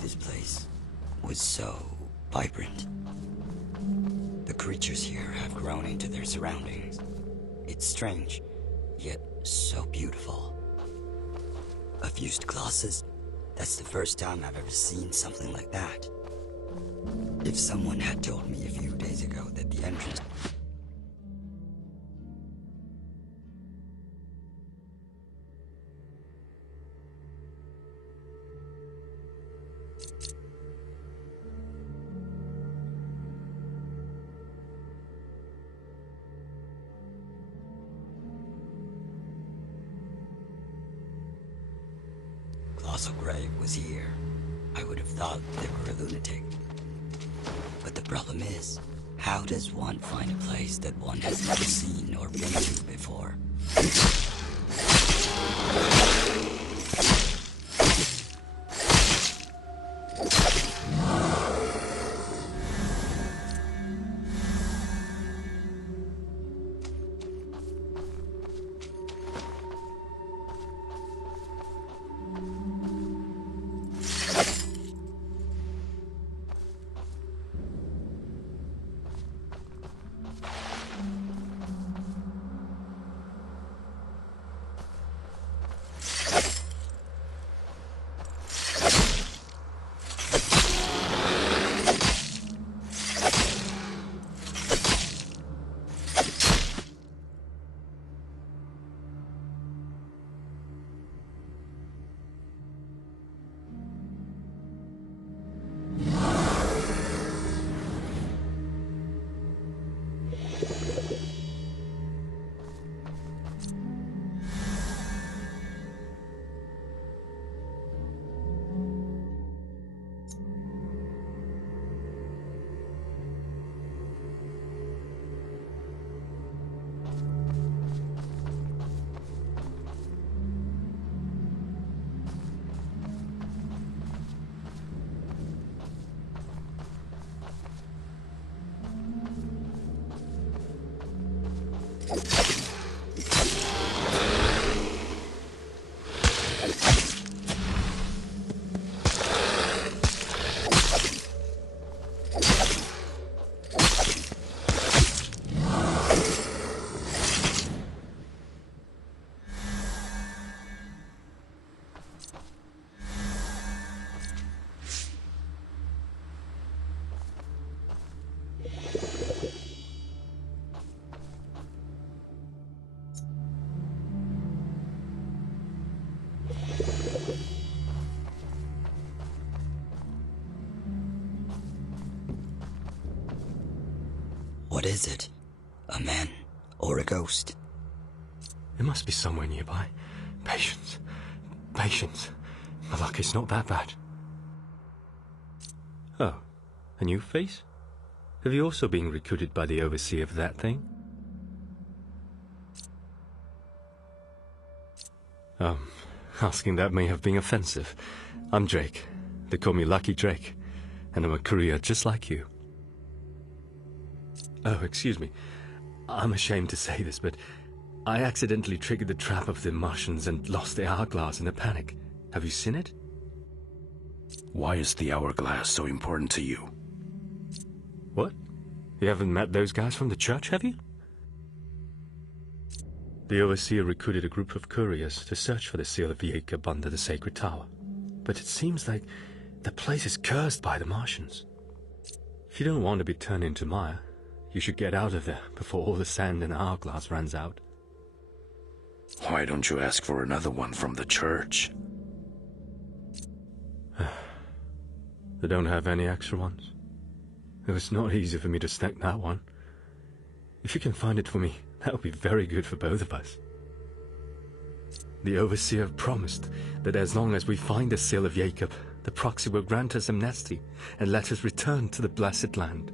this place was so vibrant. The creatures here have grown into their surroundings. It's strange, yet so beautiful. A fused Colossus, that's the first time I've ever seen something like that. If someone had told me a few days ago that the entrance... Colossal Grave was here, I would have thought they were a lunatic. But the problem is, how does one find a place that one has never seen or been to before? What is it? A man or a ghost? It must be somewhere nearby. Patience. Patience. My luck is not that bad. Oh, a new face? Have you also been recruited by the overseer of that thing? Asking that may have been offensive. I'm Drake. They call me Lucky Drake, and I'm a courier just like you. Oh, excuse me. I'm ashamed to say this, but I accidentally triggered the trap of the Martians and lost the hourglass in a panic. Have you seen it? Why is the hourglass so important to you? What? You haven't met those guys from the church, have you? The overseer recruited a group of couriers to search for the seal of Jacob under the sacred tower. But it seems like the place is cursed by the Martians. If you don't want to be turned into mire, you should get out of there before all the sand in the hourglass runs out. Why don't you ask for another one from the church? They don't have any extra ones. It was not easy for me to snag that one. If you can find it for me, that would be very good for both of us. The overseer promised that as long as we find the seal of Jacob, the proxy will grant us amnesty and let us return to the blessed land.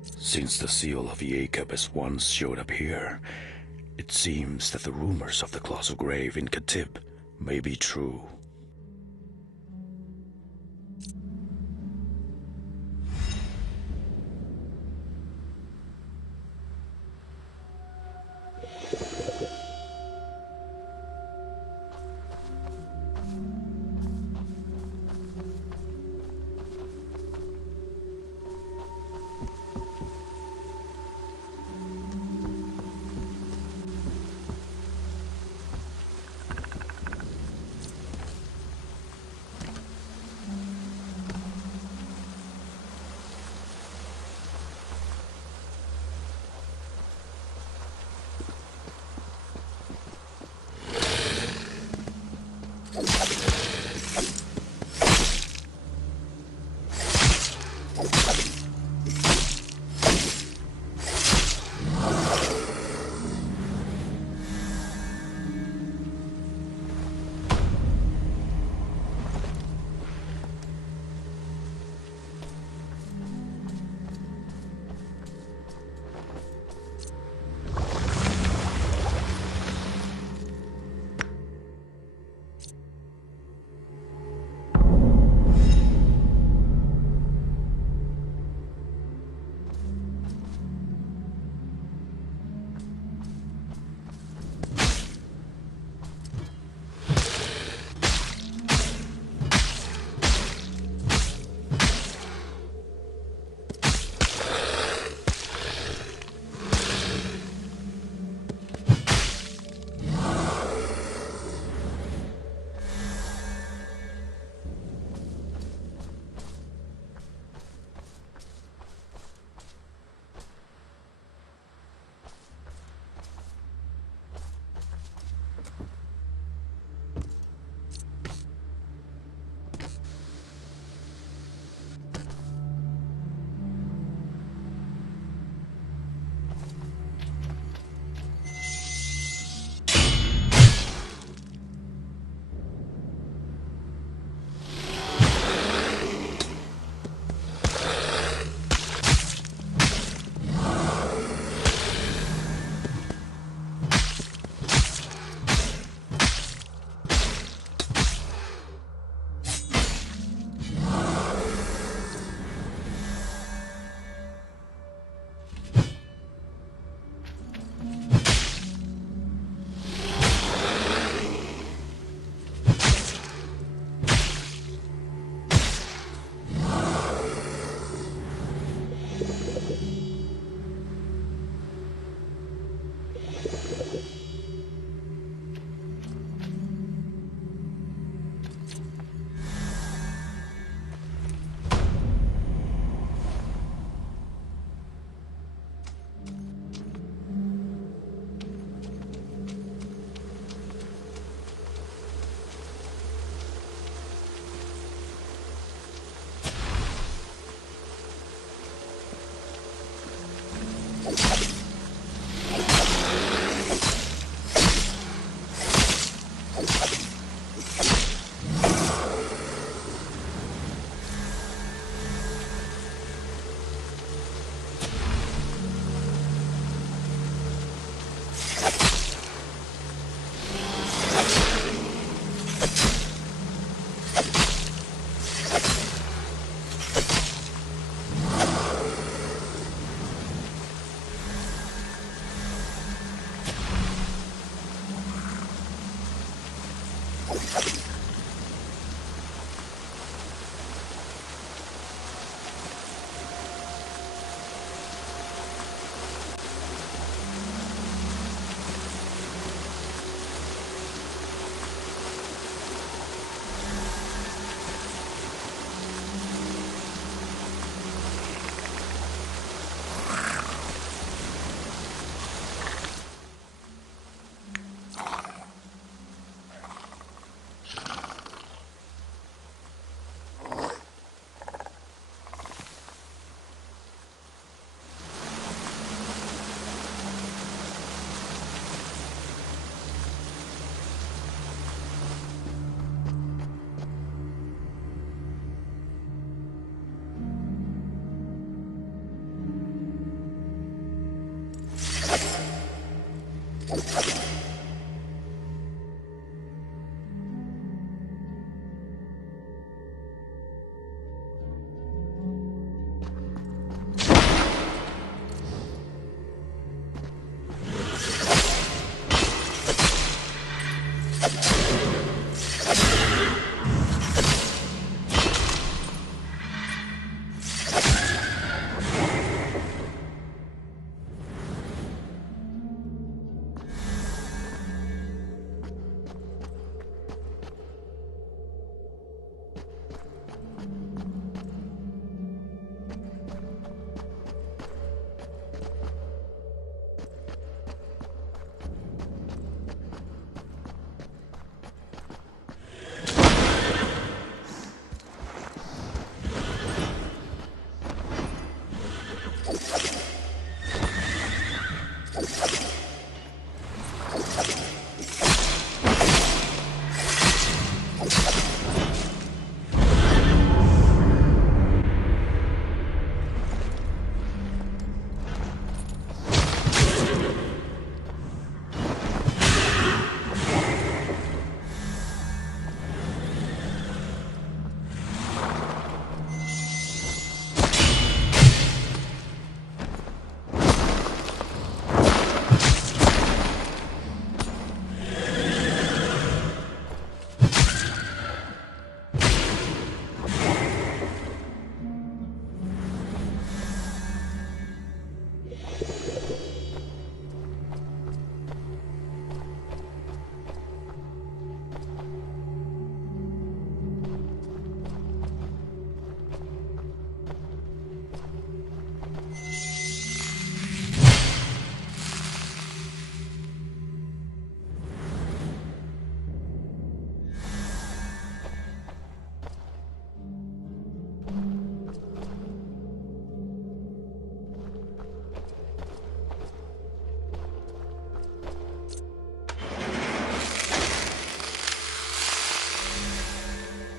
Since the seal of Jacob has once showed up here, it seems that the rumors of the Colossal Grave in Katib may be true.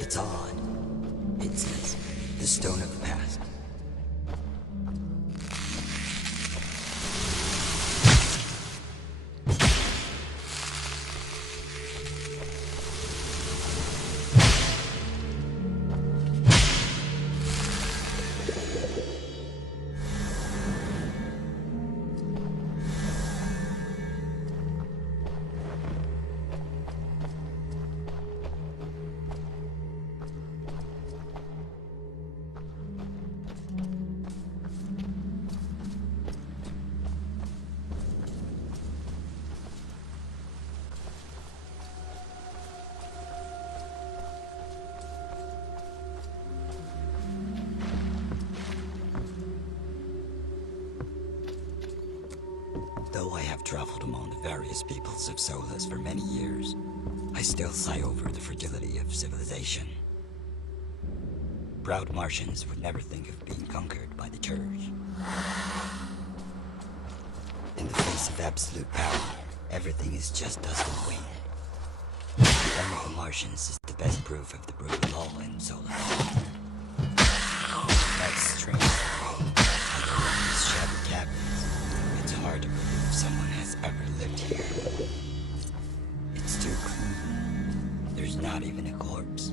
It's odd. It says, the Stone of the Past. Though I have traveled among the various peoples of Solus for many years, I still sigh over the fragility of civilization. Proud Martians would never think of being conquered by the Church. In the face of absolute power, everything is just dust and wind. One of the Martians is the best proof of the brutal law in Solus. That's strange. Under these shattered cabins, it's hard to believe someone has ever lived here. It's too clean. There's not even a corpse.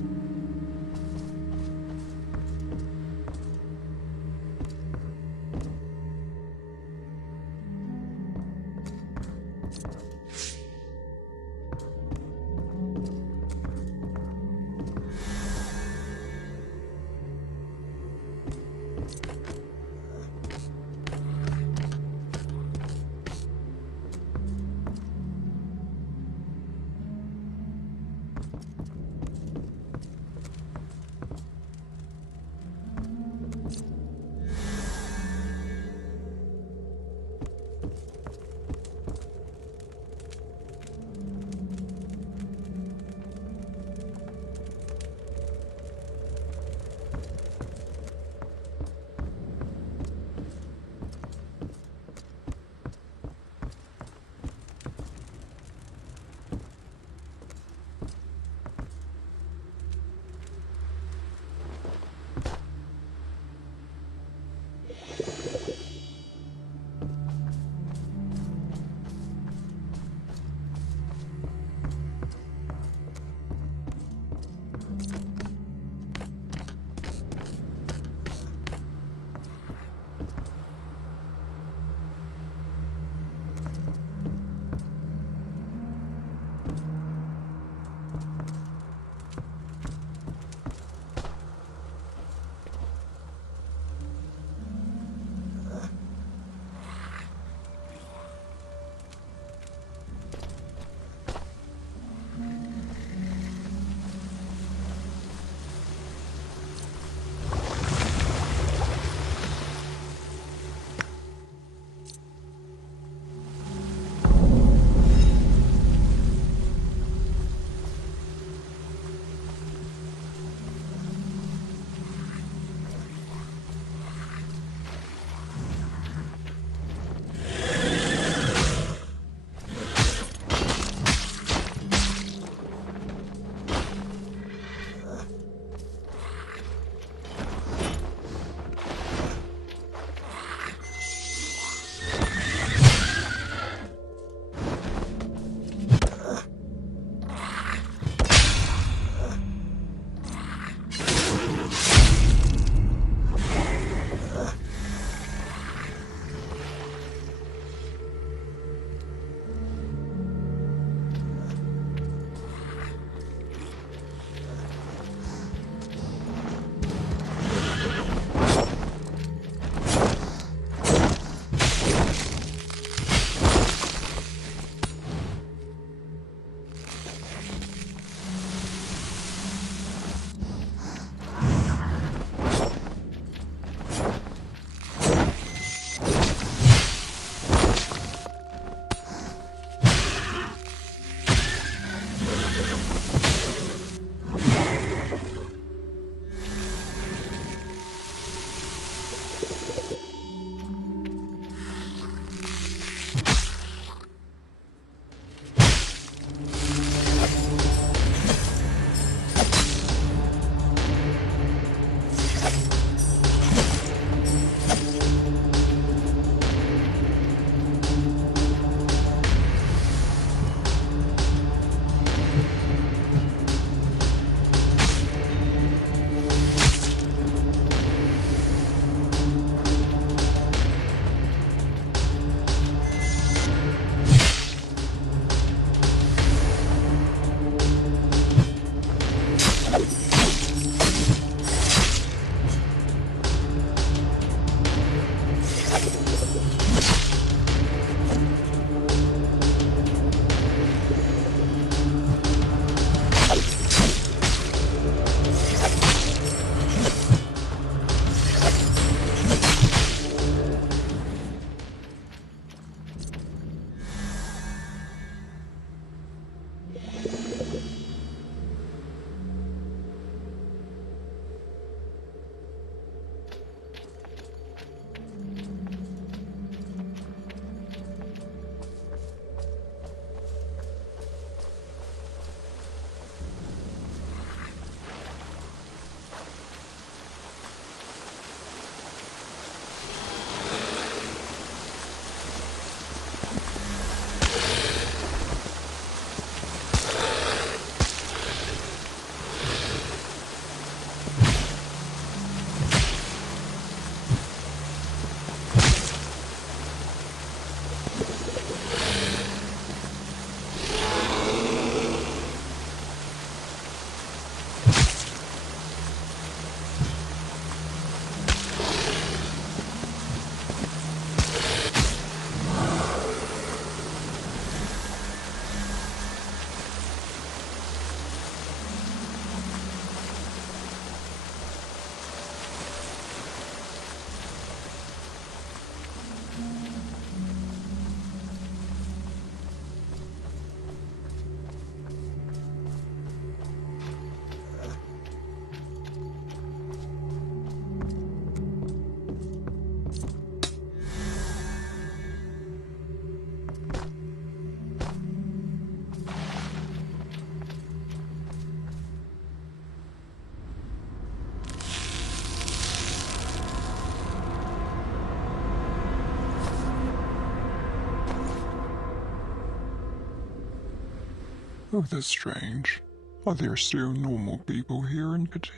Oh, that's strange. Are there still normal people here in Katip?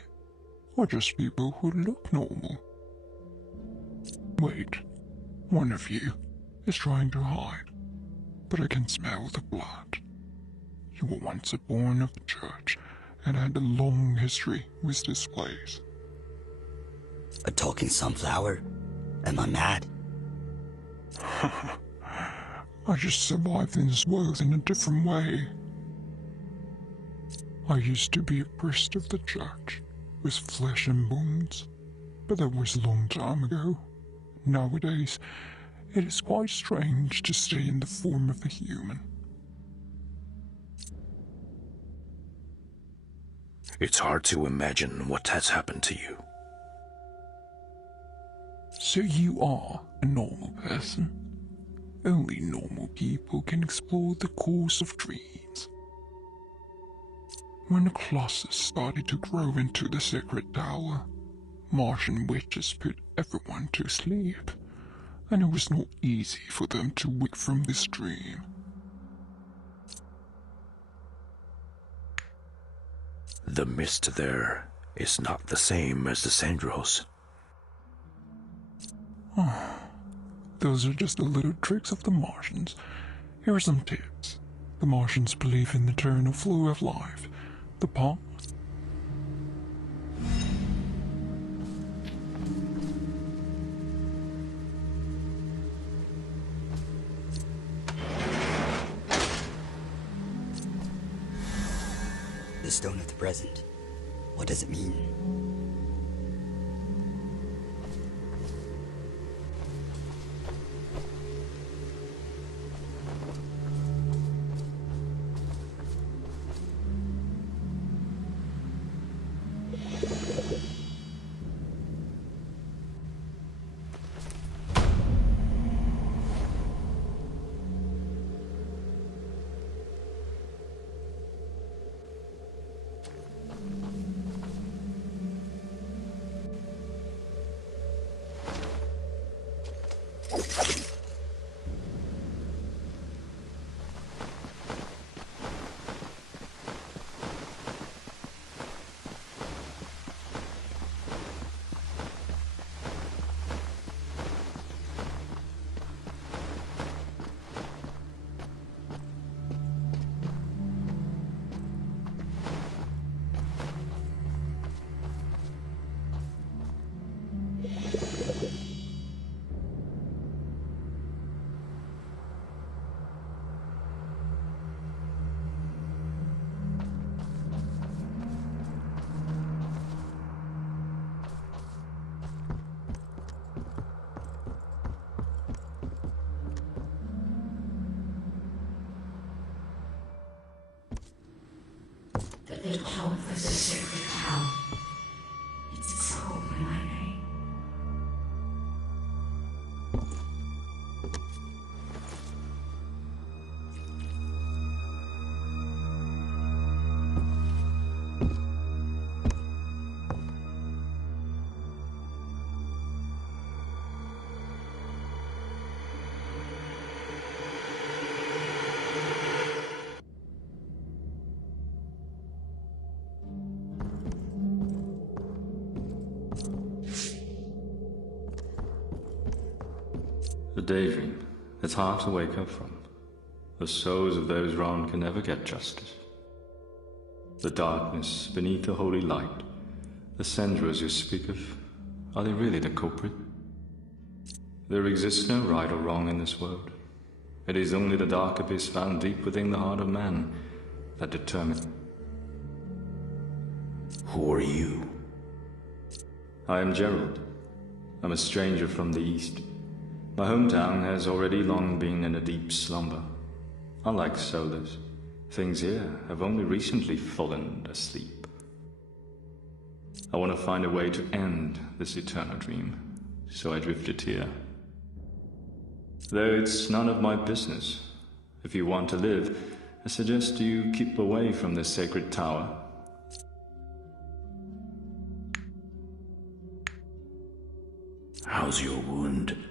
Or just people who look normal? Wait, one of you is trying to hide, but I can smell the blood. You were once a born of the church and had a long history with this place. A talking sunflower? Am I mad? I just survived in this world in a different way. I used to be a priest of the church, with flesh and bones, but that was a long time ago. Nowadays, it is quite strange to stay in the form of a human. It's hard to imagine what has happened to you. So you are a normal person? Only normal people can explore the course of dreams. When the Colossus started to grow into the sacred tower, Martian witches put everyone to sleep, and it was not easy for them to wake from this dream. The mist there is not the same as the Sandros. Those are just the little tricks of the Martians. Here are some tips. The Martians believe in the eternal flow of life. The past. The stone of the present. What does it mean? The top of the sacred tower. It's its home in my name. A daydream. It's hard to wake up from. The souls of those wronged can never get justice. The darkness beneath the holy light. The Sendros you speak of, are they really the culprit? There exists no right or wrong in this world. It is only the dark abyss found deep within the heart of man that determines. Who are you? I am Gerald. I'm a stranger from the east. My hometown has already long been in a deep slumber. Unlike Solus, things here have only recently fallen asleep. I want to find a way to end this eternal dream, so I drifted here. Though it's none of my business. If you want to live, I suggest you keep away from this sacred tower. How's your wound?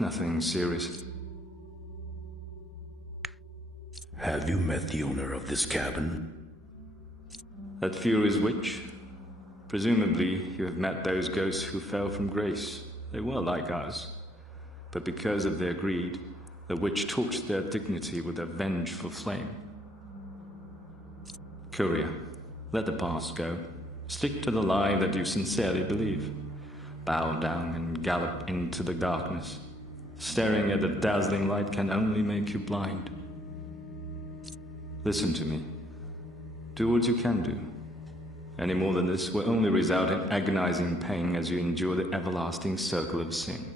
Nothing serious. Have you met the owner of this cabin? That Fury's witch? Presumably, you have met those ghosts who fell from grace. They were like us. But because of their greed, the witch torched their dignity with a vengeful flame. Courier, let the past go. Stick to the lie that you sincerely believe. Bow down and gallop into the darkness. Staring at the dazzling light can only make you blind. Listen to me. Do what you can do. Any more than this will only result in agonizing pain as you endure the everlasting circle of sin.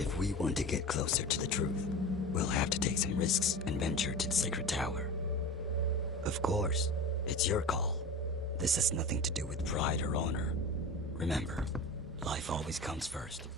If we want to get closer to the truth, we'll have to take some risks and venture to the Sacred Tower. Of course, it's your call. This has nothing to do with pride or honor. Remember, life always comes first.